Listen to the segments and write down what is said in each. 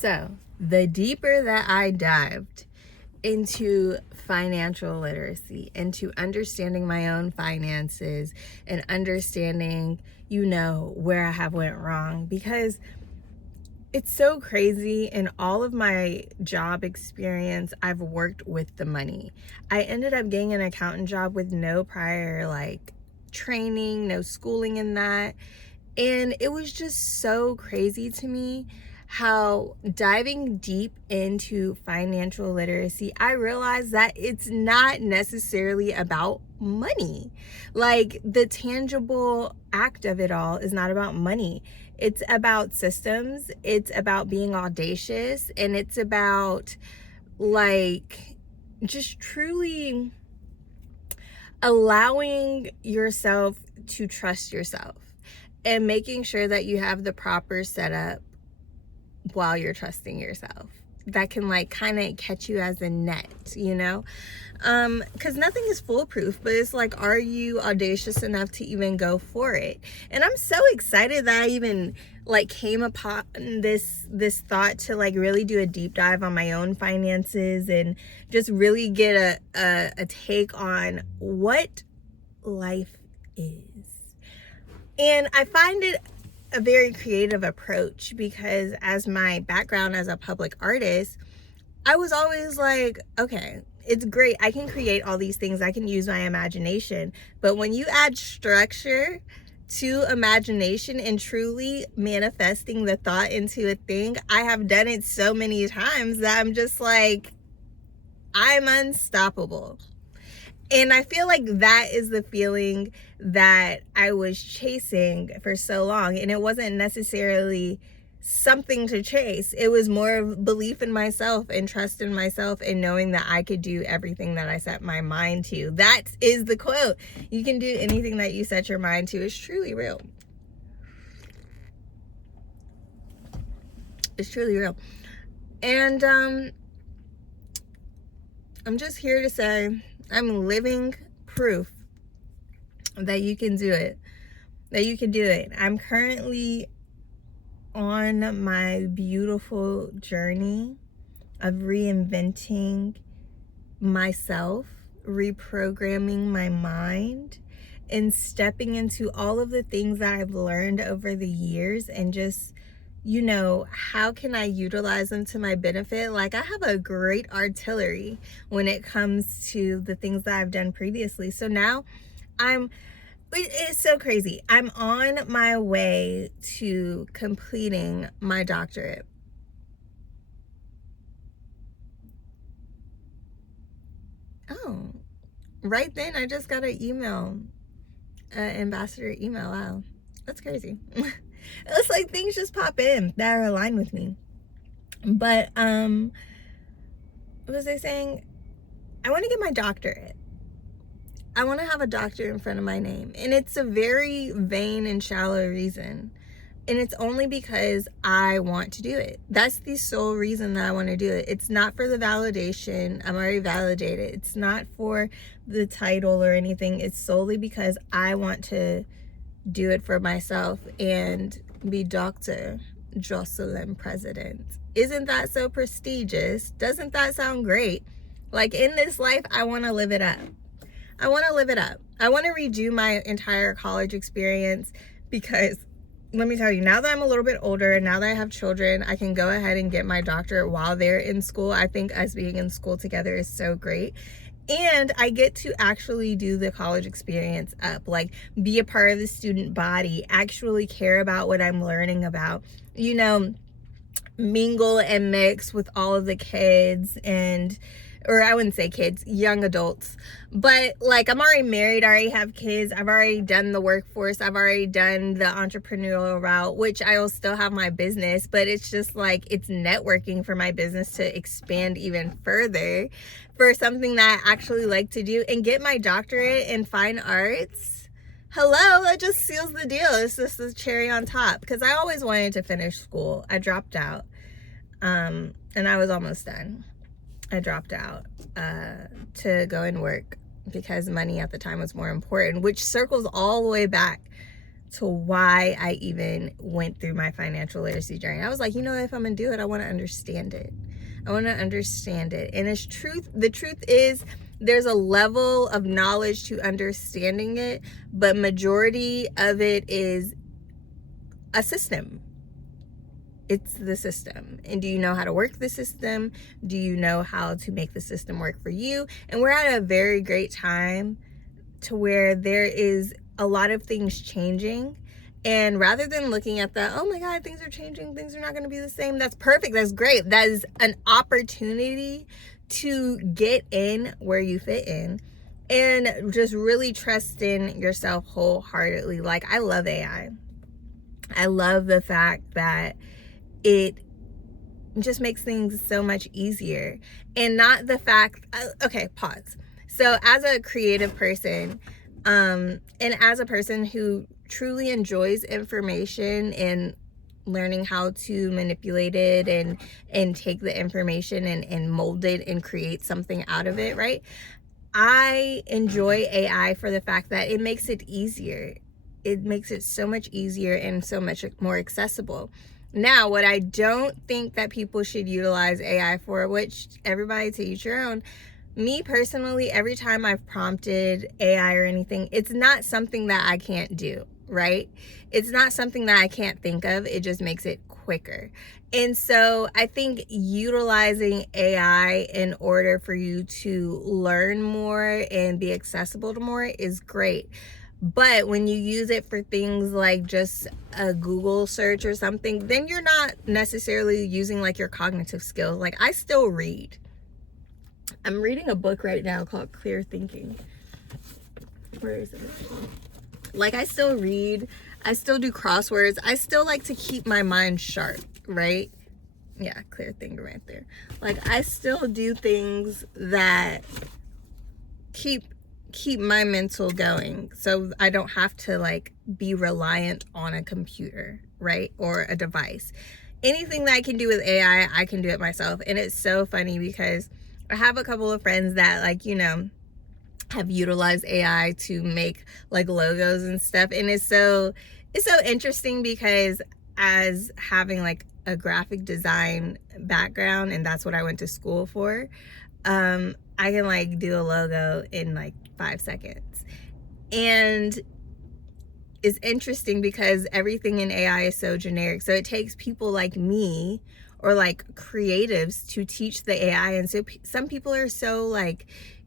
So, the deeper that I dived into financial literacy, into understanding my own finances and understanding, where I have went wrong, because it's so crazy. In all of my job experience, I've worked with the money. I ended up getting an accountant job with no prior training, no schooling in that. And it was just so crazy to me how diving deep into financial literacy, I realized that it's not necessarily about money. Like, the tangible act of it all is not about money. It's about systems. It's about being audacious. And it's about just truly allowing yourself to trust yourself and making sure that you have the proper setup while you're trusting yourself that can kind of catch you as a net, because nothing is foolproof, but it's are you audacious enough to even go for it? And I'm so excited that I even came upon this thought to really do a deep dive on my own finances and just really get a take on what life is. And I find it a very creative approach because as my background as a public artist, I was always okay, it's great. I can create all these things. I can use my imagination. But when you add structure to imagination and truly manifesting the thought into a thing, I have done it so many times that I'm just I'm unstoppable. And I feel that is the feeling that I was chasing for so long. And it wasn't necessarily something to chase. It was more of belief in myself and trust in myself and knowing that I could do everything that I set my mind to. That is the quote. You can do anything that you set your mind to. It's truly real. It's truly real. And I'm just here to say I'm living proof that you can do it. That you can do it. I'm currently on my beautiful journey of reinventing myself, reprogramming my mind, and stepping into all of the things that I've learned over the years and just how can I utilize them to my benefit? I have a great artillery when it comes to the things that I've done previously. So now it's so crazy. I'm on my way to completing my doctorate. Oh, right then I just got an email, ambassador email. Wow, that's crazy. It's things just pop in that are aligned with me. But what was I saying? I want to get my doctorate. I want to have a doctor in front of my name. And it's a very vain and shallow reason. And it's only because I want to do it. That's the sole reason that I want to do it. It's not for the validation. I'm already validated. It's not for the title or anything. It's solely because I want to do it for myself and be Dr. Jocelyn President. Isn't that so prestigious? Doesn't that sound great? In this life, I want to live it up. I want to live it up. I want to redo my entire college experience because let me tell you, now that I'm a little bit older and now that I have children, I can go ahead and get my doctorate while they're in school. I think us being in school together is so great. And I get to actually do the college experience up, be a part of the student body, actually care about what I'm learning about, mingle and mix with all of the kids or I wouldn't say kids, young adults. But I'm already married, I already have kids, I've already done the workforce, I've already done the entrepreneurial route, which I will still have my business, but it's just it's networking for my business to expand even further for something that I actually like to do and get my doctorate in fine arts. Hello, that just seals the deal. It's just the cherry on top because I always wanted to finish school. I dropped out and I was almost done. I dropped out to go and work because money at the time was more important, which circles all the way back to why I even went through my financial literacy journey. I was like, if I'm gonna do it, I want to understand it. I want to understand it. And the truth is, there's a level of knowledge to understanding it, but majority of it is a system. It's the system. And do you know how to work the system? Do you know how to make the system work for you? And we're at a very great time to where there is a lot of things changing. And rather than looking at that, oh my God, things are changing, things are not going to be the same. That's perfect. That's great. That is an opportunity to get in where you fit in and just really trust in yourself wholeheartedly. Like, I love AI. I love the fact that it just makes things so much easier. And not the fact, okay, pause. So as a creative person, and as a person who truly enjoys information and learning how to manipulate it and take the information and mold it and create something out of it, right? I enjoy AI for the fact that it makes it easier. It makes it so much easier and so much more accessible. Now, what I don't think that people should utilize AI for, which everybody to each your own, me personally, every time I've prompted AI or anything, it's not something that I can't do, right? It's not something that I can't think of. It just makes it quicker. And so I think utilizing AI in order for you to learn more and be accessible to more is great. But when you use it for things like just a Google search or something, then you're not necessarily using like your cognitive skills. Like, I still read. I'm reading a book right now called Clear Thinking. Where is it? Like, I still read. I still do crosswords. I still like to keep my mind sharp, right? Yeah, Clear Thinking right there. Like, I still do things that keep my mental going, so I don't have to like be reliant on a computer, right, or a device. Anything that I can do with AI, I can do it myself. And it's so funny because I have a couple of friends that, like, have utilized AI to make like logos and stuff, and it's so interesting because, as having like a graphic design background, and that's what I went to school for, I can like do a logo in like 5 seconds. And it's interesting because everything in AI is so generic. So it takes people like me or like creatives to teach the AI. And so some people are so like,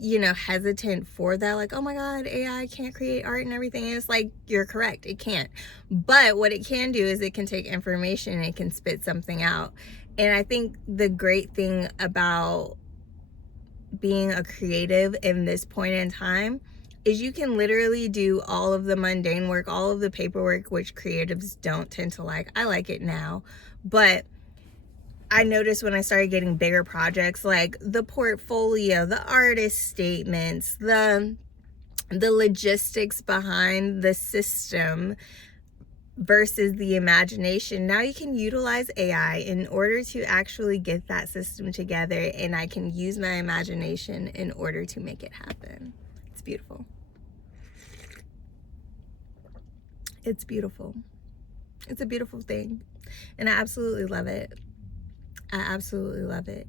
hesitant for that. Like, oh my God, AI can't create art and everything. And it's like, you're correct. It can't. But what it can do is it can take information and it can spit something out. And I think the great thing about being a creative in this point in time is you can literally do all of the mundane work, all of the paperwork, which creatives don't tend to like. I like it now, but I noticed when I started getting bigger projects, like the portfolio, the artist statements, the logistics behind the system versus the imagination. Now you can utilize AI in order to actually get that system together, and I can use my imagination in order to make it happen. It's beautiful. It's beautiful. It's a beautiful thing, and I absolutely love it. I absolutely love it.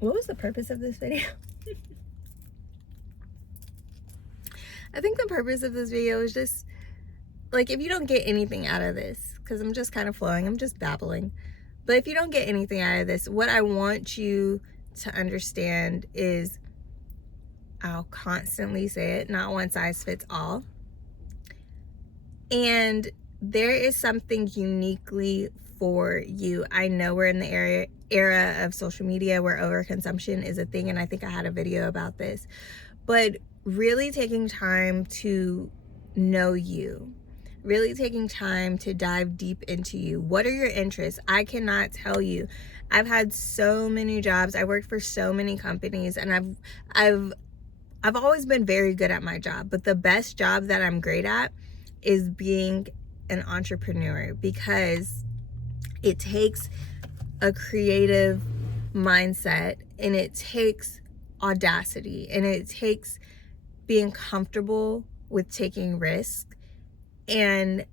What was the purpose of this video? I think the purpose of this video is just, like, if you don't get anything out of this, because I'm just kind of flowing, I'm just babbling, but if you don't get anything out of this, what I want you to understand is, I'll constantly say it, not one size fits all. And there is something uniquely for you. I know we're in the era of social media where overconsumption is a thing, and I think I had a video about this, but really taking time to know you, really taking time to dive deep into you. What are your interests? I cannot tell you. I've had so many jobs. I worked for so many companies, and I've always been very good at my job, but the best job that I'm great at is being an entrepreneur, because it takes a creative mindset, and it takes audacity, and it takes being comfortable with taking risks. And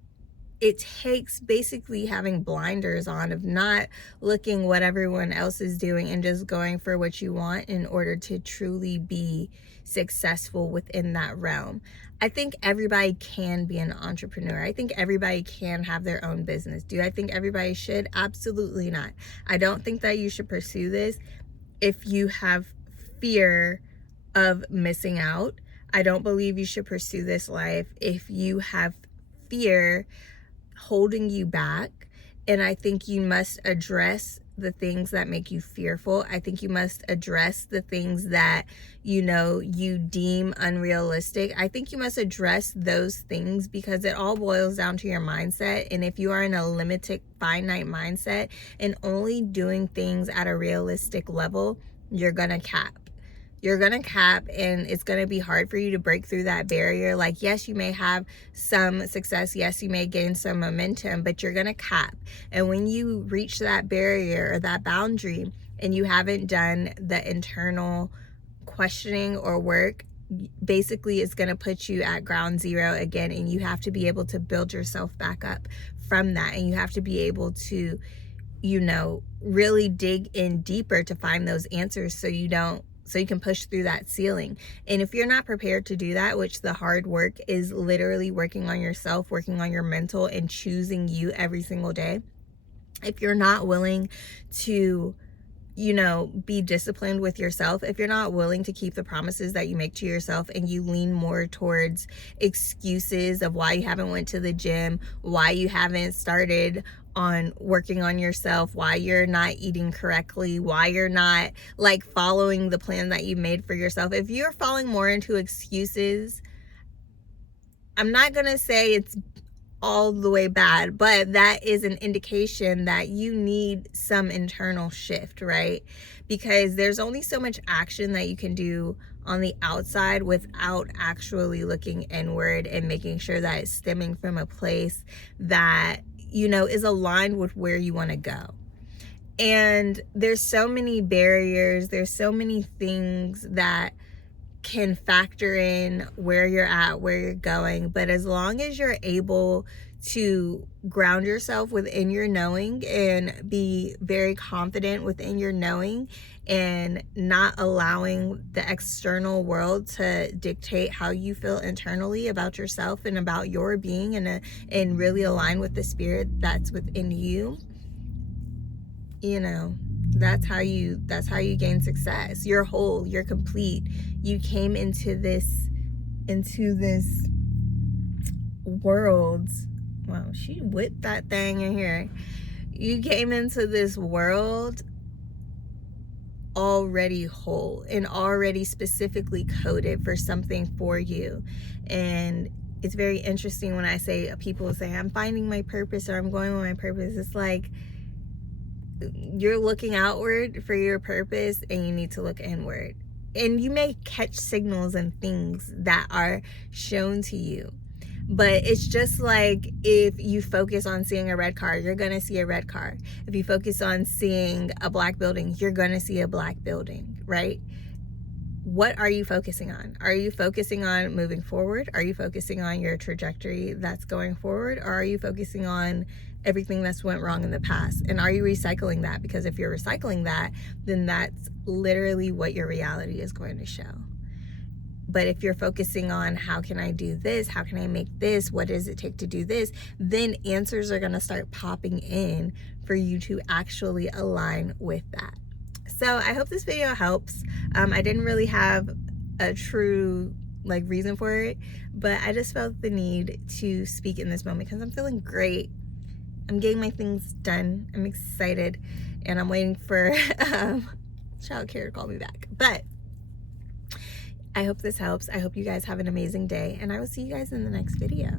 it takes basically having blinders on, of not looking what everyone else is doing and just going for what you want in order to truly be successful within that realm. I think everybody can be an entrepreneur. I think everybody can have their own business. Do I think everybody should? Absolutely not. I don't think that you should pursue this if you have fear of missing out. I don't believe you should pursue this life if you have fear holding you back. And I think you must address the things that make you fearful. I think you must address the things that you deem unrealistic. I think you must address those things, because it all boils down to your mindset. And if you are in a limited, finite mindset and only doing things at a realistic level, you're gonna cap. You're gonna cap, and it's gonna be hard for you to break through that barrier. Like, yes, you may have some success, yes, you may gain some momentum, but you're gonna cap. And when you reach that barrier or that boundary and you haven't done the internal questioning or work, basically it's gonna put you at ground zero again, and you have to be able to build yourself back up from that. And you have to be able to, really dig in deeper to find those answers, so you can push through that ceiling. And if you're not prepared to do that, which the hard work is literally working on yourself, working on your mental, and choosing you every single day. If you're not willing to, be disciplined with yourself, if you're not willing to keep the promises that you make to yourself, and you lean more towards excuses of why you haven't went to the gym, why you haven't started on working on yourself, why you're not eating correctly, why you're not following the plan that you made for yourself. If you're falling more into excuses, I'm not gonna say it's all the way bad, but that is an indication that you need some internal shift, right? Because there's only so much action that you can do on the outside without actually looking inward and making sure that it's stemming from a place that is aligned with where you want to go. And there's so many barriers, there's so many things that can factor in where you're at, where you're going. But as long as you're able to ground yourself within your knowing and be very confident within your knowing, and not allowing the external world to dictate how you feel internally about yourself and about your being, and really align with the spirit that's within you, that's how you gain success. You're whole, you're complete. You came into this world. Wow, she whipped that thing in here. You came into this world already whole and already specifically coded for something for you. And it's very interesting when I say, people say, I'm finding my purpose, or I'm going with my purpose. It's like, you're looking outward for your purpose, and you need to look inward. And you may catch signals and things that are shown to you, but it's just like, if you focus on seeing a red car, you're gonna see a red car. If you focus on seeing a black building, you're gonna see a black building, right? What are you focusing on? Are you focusing on moving forward? Are you focusing on your trajectory that's going forward? Or are you focusing on everything that's went wrong in the past? And are you recycling that? Because if you're recycling that, then that's literally what your reality is going to show. But if you're focusing on, how can I do this? How can I make this? What does it take to do this? Then answers are going to start popping in for you to actually align with that. So I hope this video helps. I didn't really have a true reason for it, but I just felt the need to speak in this moment because I'm feeling great. I'm getting my things done. I'm excited, and I'm waiting for childcare to call me back. But I hope this helps. I hope you guys have an amazing day, and I will see you guys in the next video.